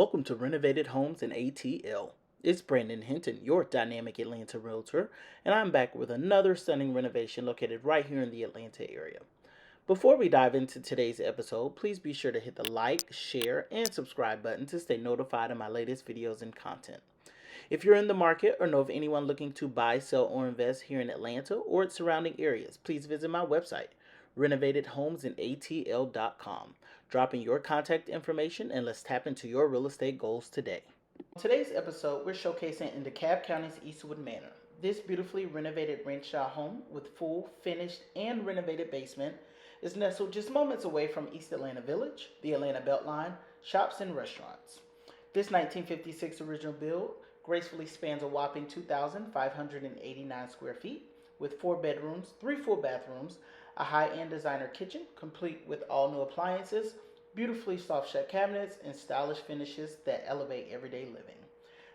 Welcome to Renovated Homes in ATL. It's Brandon Hinton, your dynamic Atlanta realtor, and I'm back with another stunning renovation located right here in the Atlanta area. Before we dive into today's episode, please be sure to hit the like, share, and subscribe button to stay notified of my latest videos and content. If you're in the market or know of anyone looking to buy, sell, or invest here in Atlanta or its surrounding areas, please visit my website, renovatedhomesinatl.com. Drop in your contact information and let's tap into your real estate goals today. On today's episode, we're showcasing in Dekalb County's Eastwood Manor. This beautifully renovated ranch-style home with full, finished, and renovated basement is nestled just moments away from East Atlanta Village, the Atlanta Beltline, shops, and restaurants. This 1956 original build gracefully spans a whopping 2,589 square feet with 4 bedrooms, 3 full bathrooms, a high-end designer kitchen complete with all new appliances, beautifully soft shut cabinets, and stylish finishes that elevate everyday living.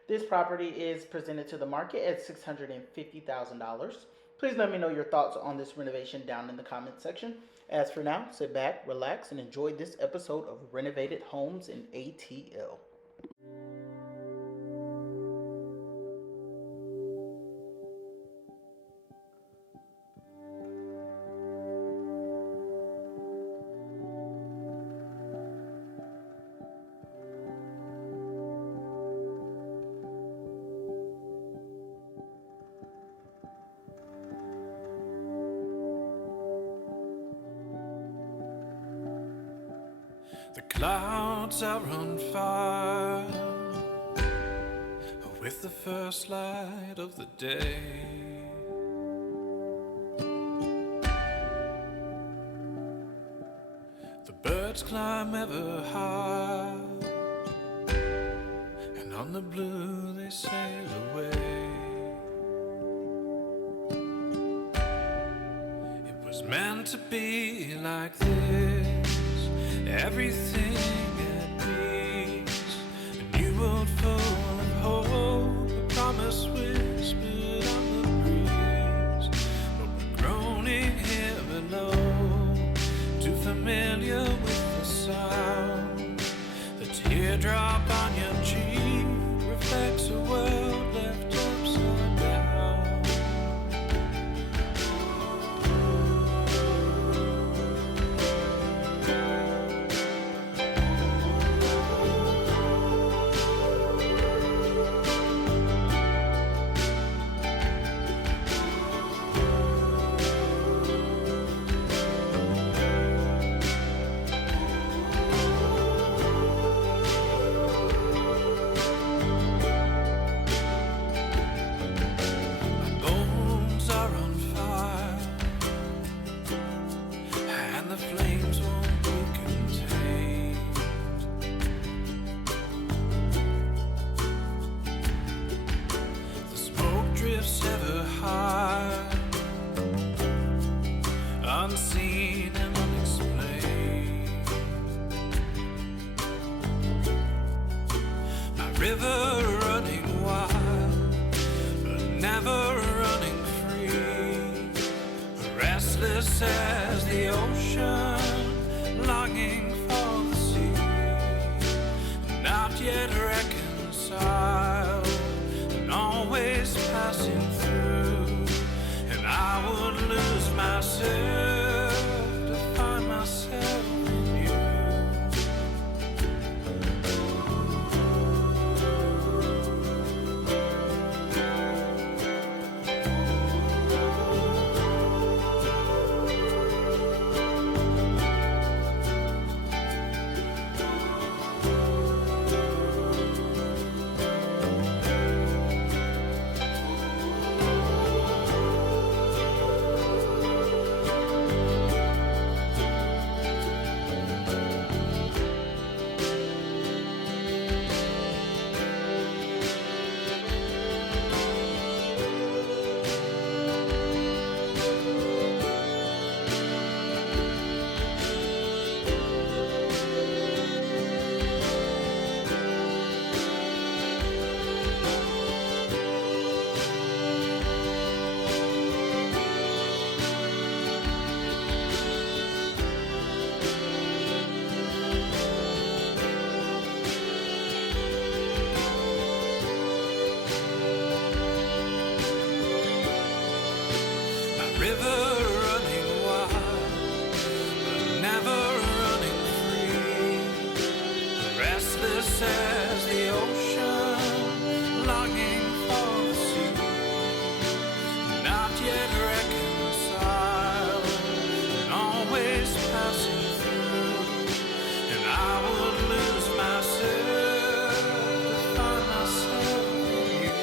This property is presented to the market at $650,000. Please let me know your thoughts on this renovation down in the comment section. As for now, sit back, relax, and enjoy this episode of Renovated Homes in ATL. The clouds are on fire with the first light of the day. The birds climb ever high, and on the blue they sail away. It was meant to be like this. Everything at peace, a new world full of hope, a promise whispered on the breeze. But we're groaning here below, too familiar with the sound. The teardrop on your cheek reflects a world left upside down. Unseen and unexplained, my river running wild, but never running free, restless as the ocean, longing for the sea, not yet reconciled, and always passing through, and I would lose myself to find myself in you. restless as the ocean, longing for the sea, not yet reconciled, and always passing through, and I would lose myself to find myself in you.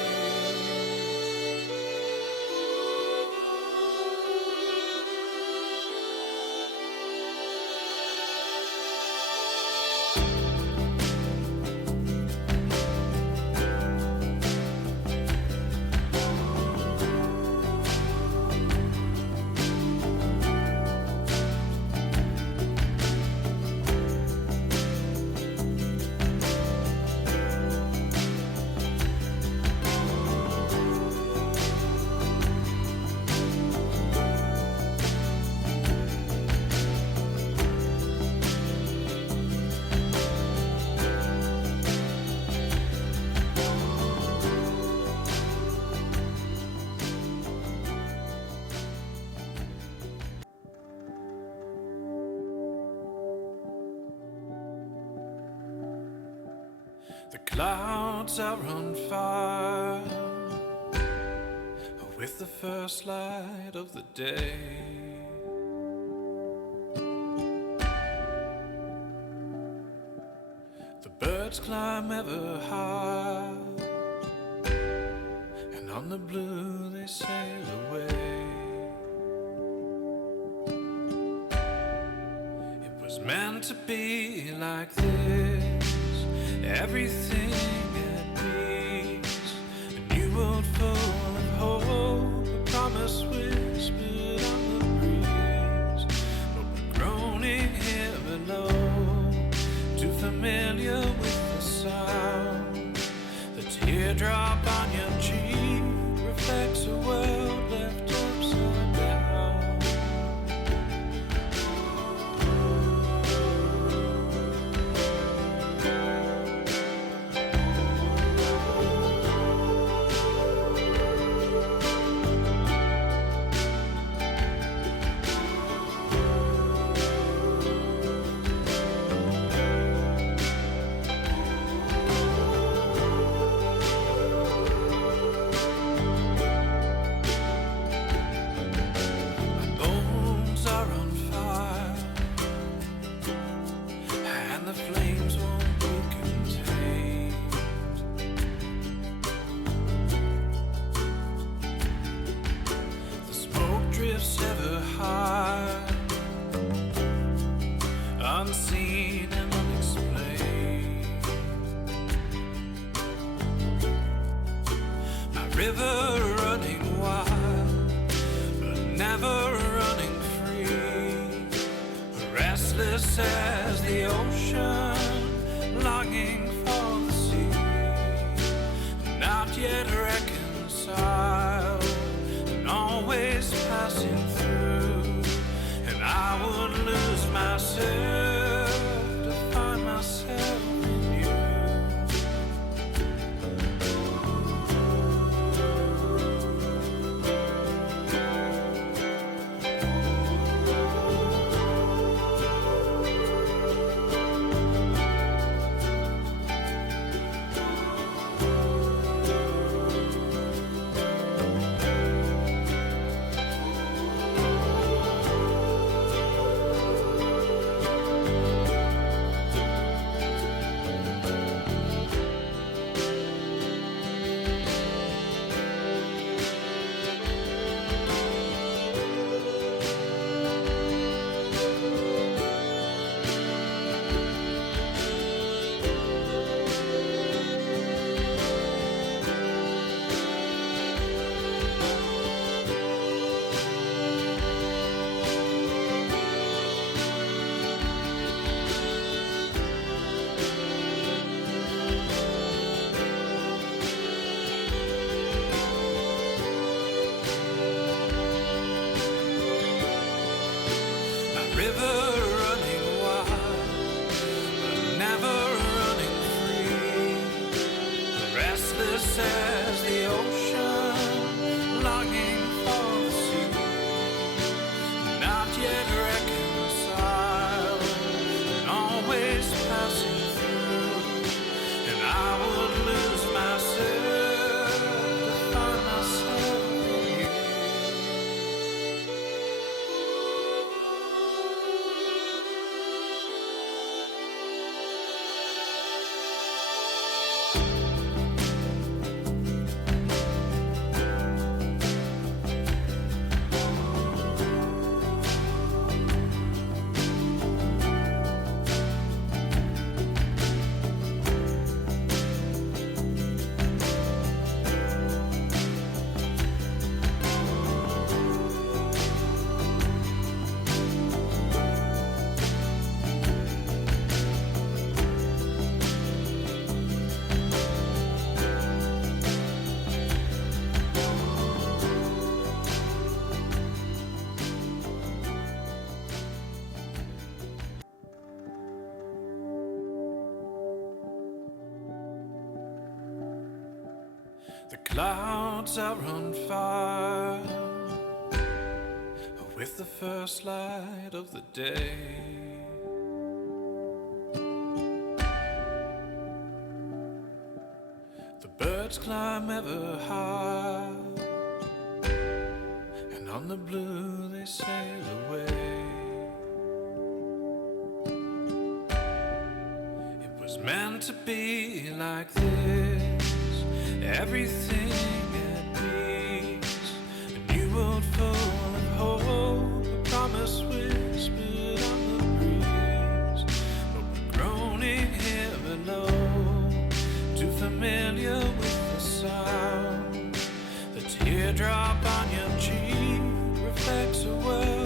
The clouds are on fire with the first light of the day. The birds climb ever high, and on the blue they sail away. It was meant to be like this, everything at peace, a new world full of hope, a promise whispered on the breeze. But we're groaning here below, too familiar with the sound. The teardrop on your cheek reflects a world left upside down. Unseen and unexplained, my river running wild, but never running free, restless as the ocean, longing for the sea, not yet reconciled, and always passing through, and I would lose myself to find myself in you. As the ocean, longing for the sea, not yet reconciled, and always passing through, The clouds are on fire with the first light of the day. The birds climb ever high, and on the blue they sail away. It was meant to be like this, everything at peace, a new world full of hope, a promise whispered on the breeze. But we're groaning here below, too familiar with the sound. The teardrop on your cheek reflects a world